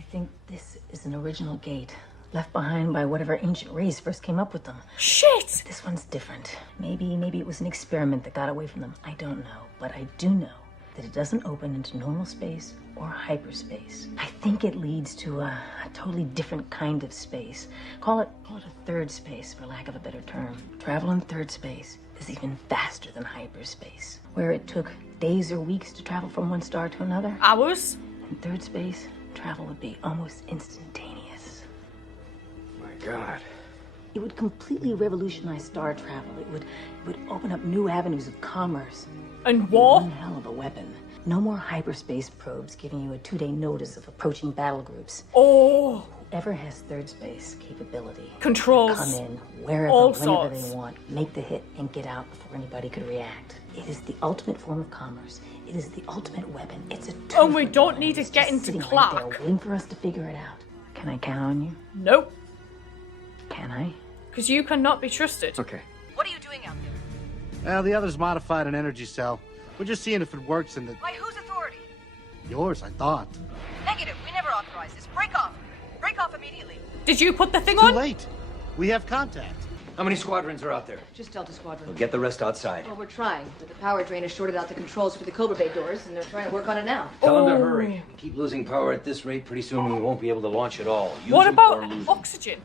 I think this is an original gate, left behind by whatever ancient race first came up with them. Shit! But this one's different. Maybe it was an experiment that got away from them. I don't know, but I do know that it doesn't open into normal space or hyperspace. I think it leads to a totally different kind of space. Call it a third space, for lack of a better term. Travel in third space is even faster than hyperspace, where it took days or weeks to travel from one star to another. Hours? In third space, travel would be almost instantaneous. My God. It would completely revolutionize star travel. It would open up new avenues of commerce. And war? One hell of a weapon. No more hyperspace probes giving you a 2-day notice of approaching battle groups. Oh. Whoever has third space capability Controls. come in wherever, all whenever sorts. they want, make the hit, and get out before anybody could react. It is the ultimate form of commerce. It is the ultimate weapon. It's a tool. And we don't need to get into sitting Clark. right there, waiting for us to figure it out. Can I count on you? Nope. Can I? Because you cannot be trusted. Okay. What are you doing out there? Well, the others modified an energy cell. We're just seeing if it works and By whose authority? yours, I thought. Negative. We never authorized this. Break off. Break off immediately. Did you put the thing Too on? late. We have contact. How many squadrons are out there? Just Delta Squadron. We'll get the rest outside. Well, we're trying, but the power drain has shorted out the controls for the Cobra Bay doors, and they're trying to work on it now. Tell them to hurry. Keep losing power at this rate, pretty soon we won't be able to launch at all. Use What them about or lose them. oxygen?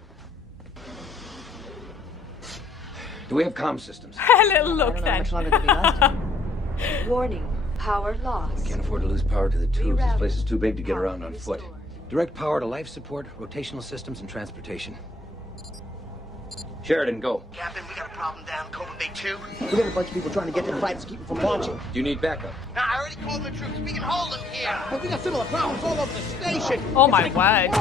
Do we have comm systems? A little I look don't know how then. much longer they'll be lasting. Warning, power lost. Can't afford to lose power to the tubes. This Reroute. place is too big to get around on foot. Restored. Direct power to life support, rotational systems, and transportation. Sheridan, go. Captain, we got a problem down Cobra Bay 2. We got a bunch of people trying to get to the flights to keep them from launching. Do you need backup? Now, I already called the troops. We can hold them here. But we got similar problems all over the station. Oh my word.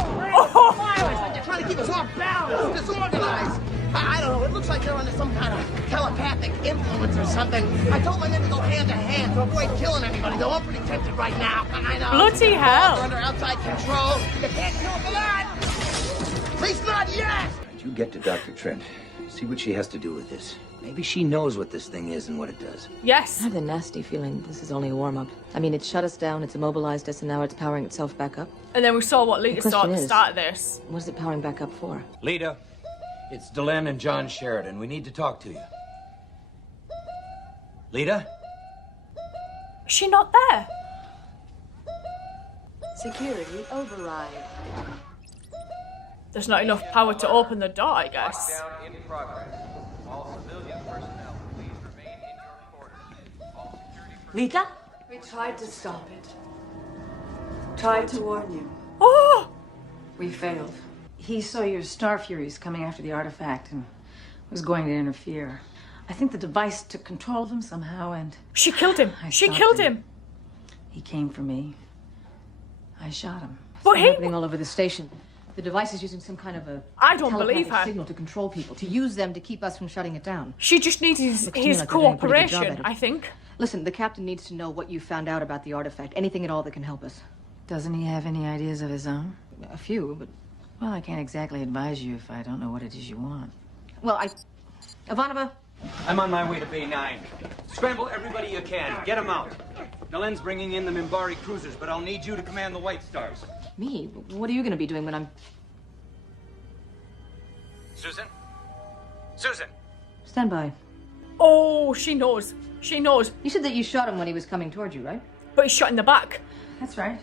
They're trying to keep us off balance, disorganized. I don't know. It looks like they're under some kind of telepathic influence or something. I told my men to go hand to hand to avoid killing anybody, though I'm pretty tempted right now. I know. Bloody hell. They're under outside control. You can't kill for that. At least not yet. You get to Dr. Trent. See what she has to do with this. Maybe she knows what this thing is and what it does. I Yes. have the nasty feeling this is only a warm-up. I mean, it shut us down, it's immobilized us, and now it's powering itself back up. And then we saw what Lita The saw at the question is- start of this. What is it powering back up for? Lita, it's Delenn and John Sheridan. We need to talk to you. Lita? Is she not there? Security override. There's not enough power to open the door, I guess. Lockdown in progress. All civilian personnel, please remain in your quarters. All security Lita? We tried to stop it. Tried to warn you. Oh! We failed. He saw your Star Furies coming after the artifact and was going to interfere. I think the device took control of him somehow, and She killed him. I She stopped killed him. him. he came for me. I shot him. But he... Happening all over the station. The device is using some kind of a I don't telepathic believe her. signal to control people, to use them to keep us from shutting it down. She just needs his Looks to me like they're doing a pretty good job cooperation, at it. I think. Listen, the captain needs to know what you found out about the artifact. Anything at all that can help us. Doesn't he have any ideas of his own? A few, but... Well, I can't exactly advise you if I don't know what it is you want. Well, Ivanova, I'm on my way to Bay 9. Scramble everybody you can. Get them out. Delenn's bringing in the Mimbari cruisers, but I'll need you to command the White Stars. me? What are you going to be doing when I'm... Susan? Susan! Stand by. Oh, she knows. She knows. You said that you shot him when he was coming toward you, right? But he's shot in the back. That's right.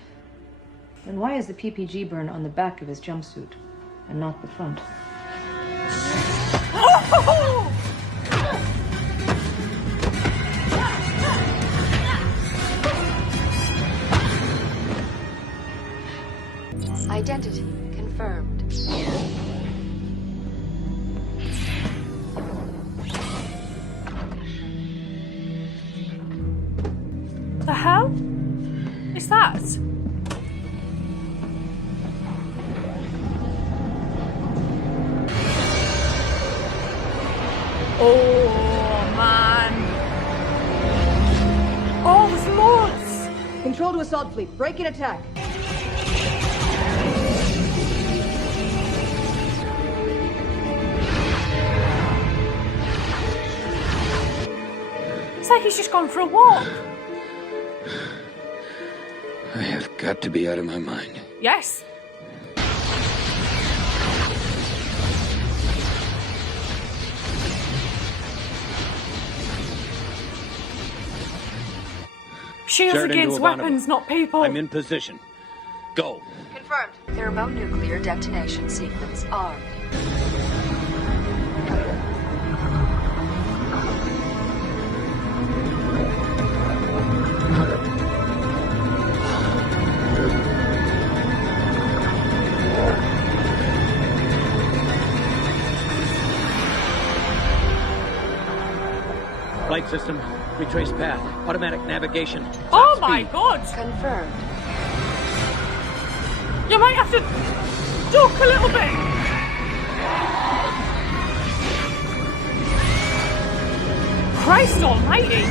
Then why is the PPG burn on the back of his jumpsuit and not the front? Identity confirmed. The hell is that? Oh, man. Oh, there's loads. Control to assault fleet. Break and attack. It's like he's just gone for a walk. I have got to be out of my mind. Yes. Shields Sheridan to against Ivanova. weapons, not people. I'm in position. Go. Confirmed. Thermonuclear detonation sequence armed. Flight system, retrace path, automatic navigation. Oh Top my speed. god! Confirmed. You might have to duck a little bit. Christ almighty!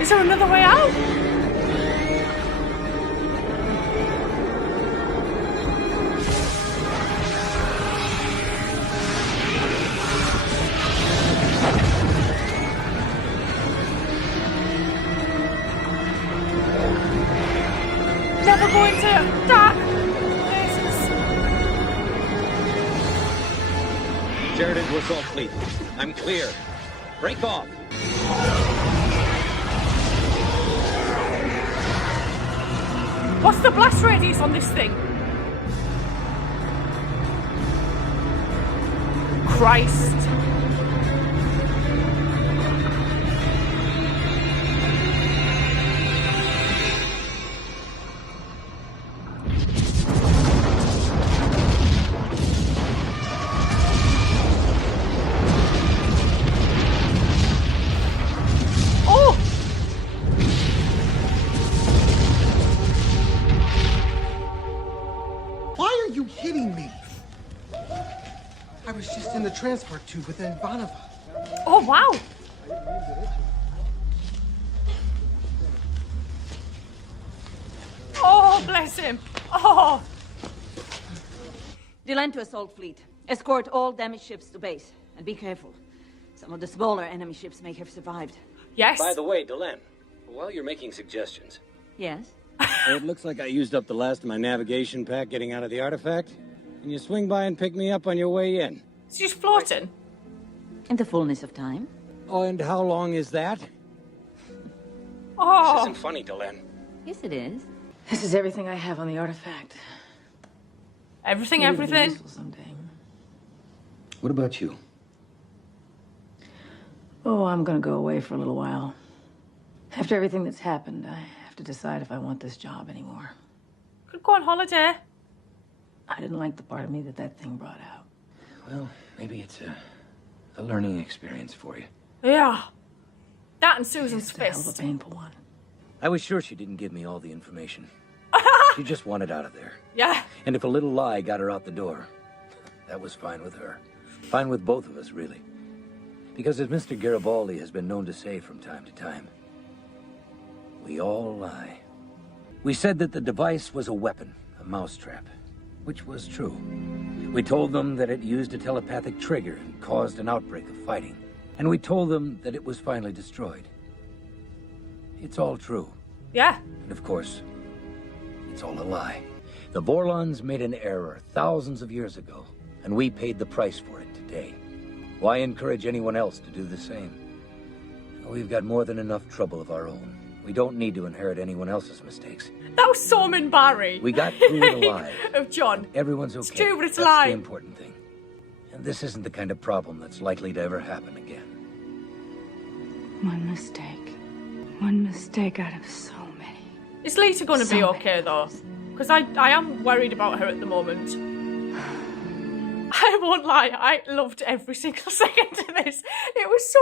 Is there another way out? Never go into dark places. Sheridan to assault fleet. I'm clear. Break off. What's the blast radius on this thing? Christ. Oh! Why are you hitting me? I was just in the transport tube with Ivanova. Oh, wow. Oh, bless him. Oh. Deland to assault fleet. Escort all damaged ships to base. And be careful. Some of the smaller enemy ships may have survived. Yes. By the way, Delenn, while you're making suggestions, Yes? it looks like I used up the last of my navigation pack getting out of the artifact. Can you swing by and pick me up on your way in? It's just floating. In the fullness of time. Oh, and how long is that? This Oh. isn't funny, Delenn. Yes, it is. This is everything I have on the artifact. Everything, Maybe it'll be everything. useful someday. What about you? Oh, I'm gonna go away for a little while. After everything that's happened, I have to decide if I want this job anymore. Could go on holiday. I didn't like the part of me that thing brought out. Well, maybe it's a learning experience for you. Yeah. That and Susan's It's a hell of a fist. painful one. I was sure she didn't give me all the information. She just wanted out of there. Yeah. And if a little lie got her out the door, that was fine with her. Fine with both of us, really. Because as Mr. Garibaldi has been known to say from time to time, we all lie. We said that the device was a weapon, a mousetrap, which was true. We told them that it used a telepathic trigger and caused an outbreak of fighting. And we told them that it was finally destroyed. It's all true. Yeah. And of course, it's all a lie. The Vorlons made an error thousands of years ago, and we paid the price for it today. Why encourage anyone else to do the same? We've got more than enough trouble of our own. We don't need to inherit anyone else's mistakes. That was Solomon Barry. We got through it alive. Of John. Everyone's okay. It's true, but it's That's lie. the important thing. And this isn't the kind of problem that's likely to ever happen again. One mistake. One mistake out of so many. Is Lita going to be So okay, though? Because I am worried about her at the moment. I won't lie, I loved every single second of this. It was so,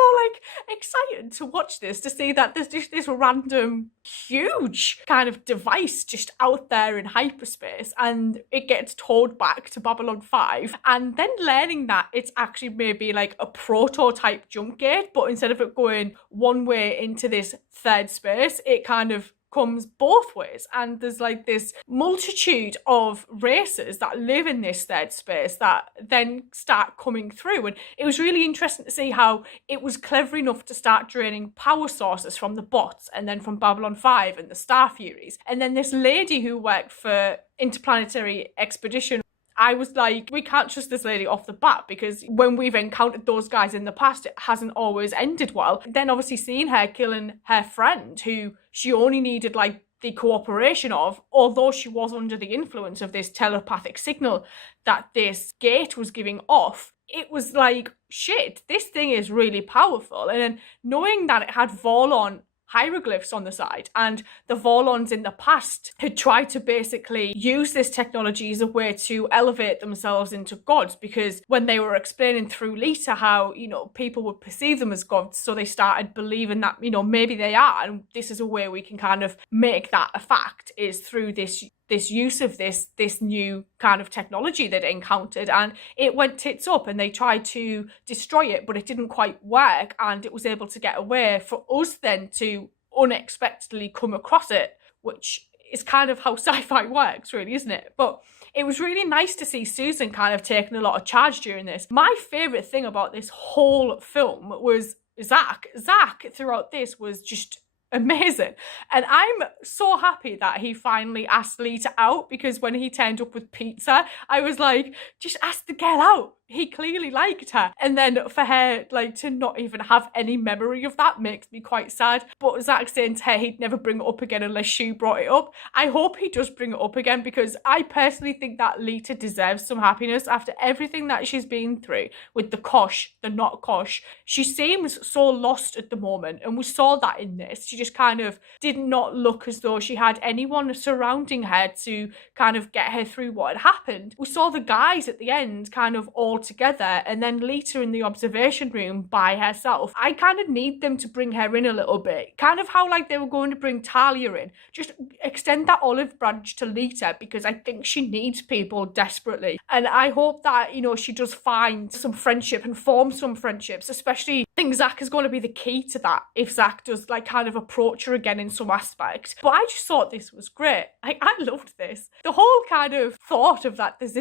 exciting to watch this, to see that there's just this random, huge kind of device just out there in hyperspace, and it gets towed back to Babylon 5, and then learning that it's actually maybe a prototype jump gate, but instead of it going one way into this third space, it kind of comes both ways, and there's this multitude of races that live in this third space that then start coming through. And it was really interesting to see how it was clever enough to start draining power sources from the bots and then from Babylon 5 and the Star Furies, and then this lady who worked for Interplanetary Expedition I was like, we can't trust this lady off the bat, because when we've encountered those guys in the past, it hasn't always ended well. Then obviously seeing her killing her friend, who she only needed like the cooperation of, although she was under the influence of this telepathic signal that this gate was giving off, it was like, shit, this thing is really powerful. And then knowing that it had Vorlon hieroglyphs on the side, and the Vorlons in the past had tried to basically use this technology as a way to elevate themselves into gods, because when they were explaining through Lita how, you know, people would perceive them as gods, so they started believing that, you know, maybe they are, and this is a way we can kind of make that a fact, is through this use of this new kind of technology that it encountered. And it went tits up, and they tried to destroy it, but it didn't quite work, and it was able to get away, for us then to unexpectedly come across it, which is kind of how sci-fi works, really, isn't it? But it was really nice to see Susan kind of taking a lot of charge during this. My favourite thing about this whole film was Zach. Zach throughout this was just amazing, and I'm so happy that he finally asked Lita out, because when he turned up with pizza, I was like, just ask the girl out. He clearly liked her. And then for her like to not even have any memory of that makes me quite sad. But Zach saying to her he'd never bring it up again unless she brought it up, I hope he does bring it up again, because I personally think that Lita deserves some happiness after everything that she's been through with the Kosh, the not Kosh. She seems so lost at the moment, and we saw that in this. She just kind of did not look as though she had anyone surrounding her to kind of get her through what had happened. We saw the guys at the end kind of all together, and then Lita in the observation room by herself. I kind of need them to bring her in a little bit, kind of how like they were going to bring Talia in. Just extend that olive branch to Lita, because I think she needs people desperately, and I hope that, you know, she does find some friendship and form some friendships. Especially, I think Zach is going to be the key to that, if Zach does like kind of approach her again in some aspect. But I just thought this was great. I loved this. The whole kind of thought of that there's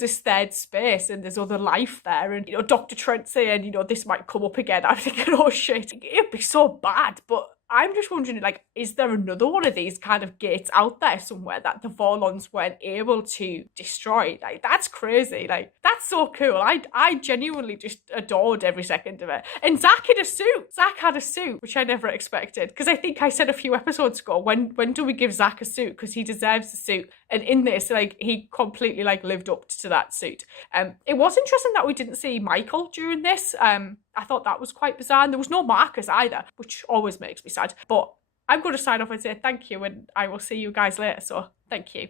this third space and there's other life there, and, you know, Dr. Trent saying, you know, this might come up again. I'm thinking, oh shit, it'd be so bad. But I'm just wondering, like, is there another one of these kind of gates out there somewhere that the Vorlons weren't able to destroy? Like, that's crazy. Like, that's so cool. I genuinely just adored every second of it. And Zach had a suit. Zach had a suit, which I never expected. Because I think I said a few episodes ago, when do we give Zach a suit? Because he deserves a suit. And in this, like, he completely, like, lived up to that suit. It was interesting that we didn't see Michael during this. I thought that was quite bizarre. And there was no Marcus either, which always makes me sad. But I'm going to sign off and say thank you, and I will see you guys later. So thank you.